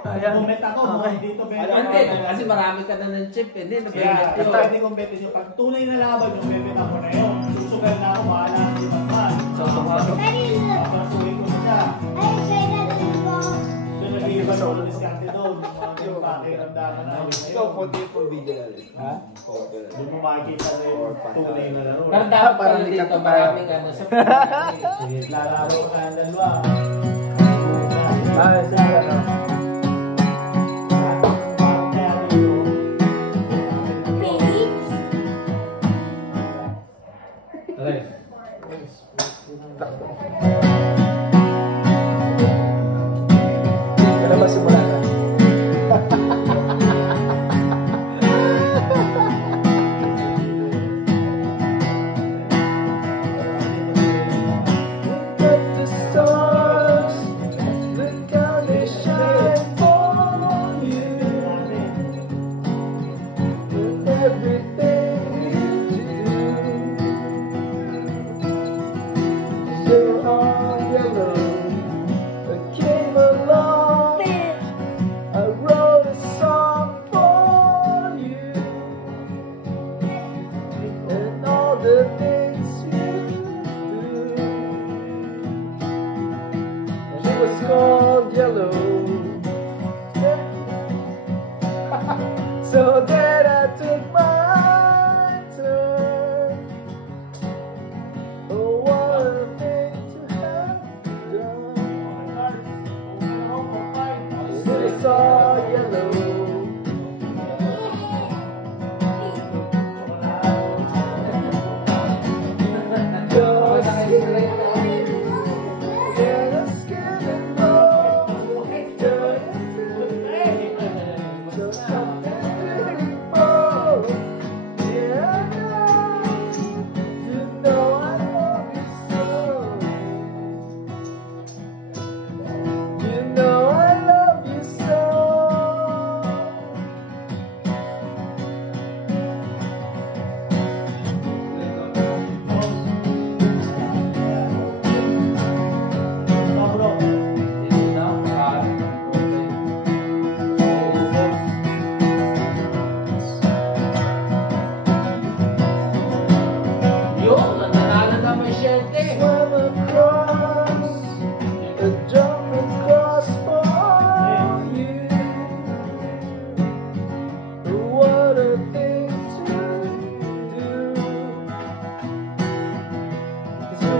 Comment ako, okay. Dito Hindi, kasi marami ka na ng chip, hindi. Kaya, ito hindi competition. Pag tunay na laban yung bebeta mo na yun, susugal na ako, bahala ang ibang man. Papasuhin ko na siya. So, nag-iiba sa ulo diskarte doon. Yung pakiramdaman na. Ikaw, konti po video na rin. Ha? Doon mo makikita na yung tunay na laro. Pero dapat parang dito maraming ano sa Lalaro ka ng dalawa. So then I took my turn. Oh, what a thing to have done. It's all yellow.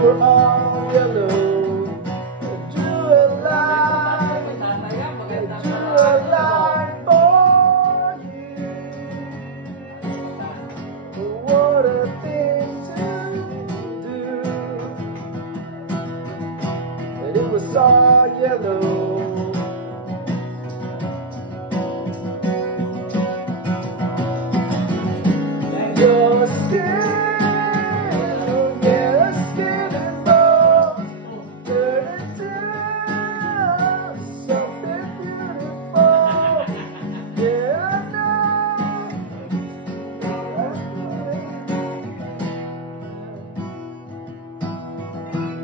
We're all yellow. Drew a line for you. What a thing to do. And it was all yellow. Your skin.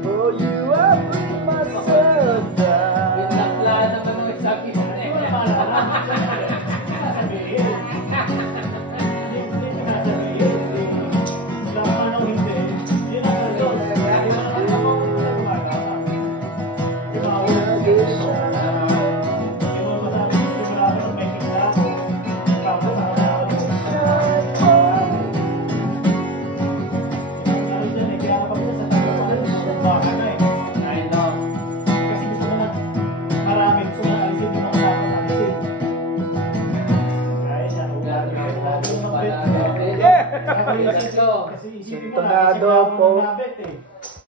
For you, I bring myself down. Pinakla naman ang sabi mo na Sintonado po.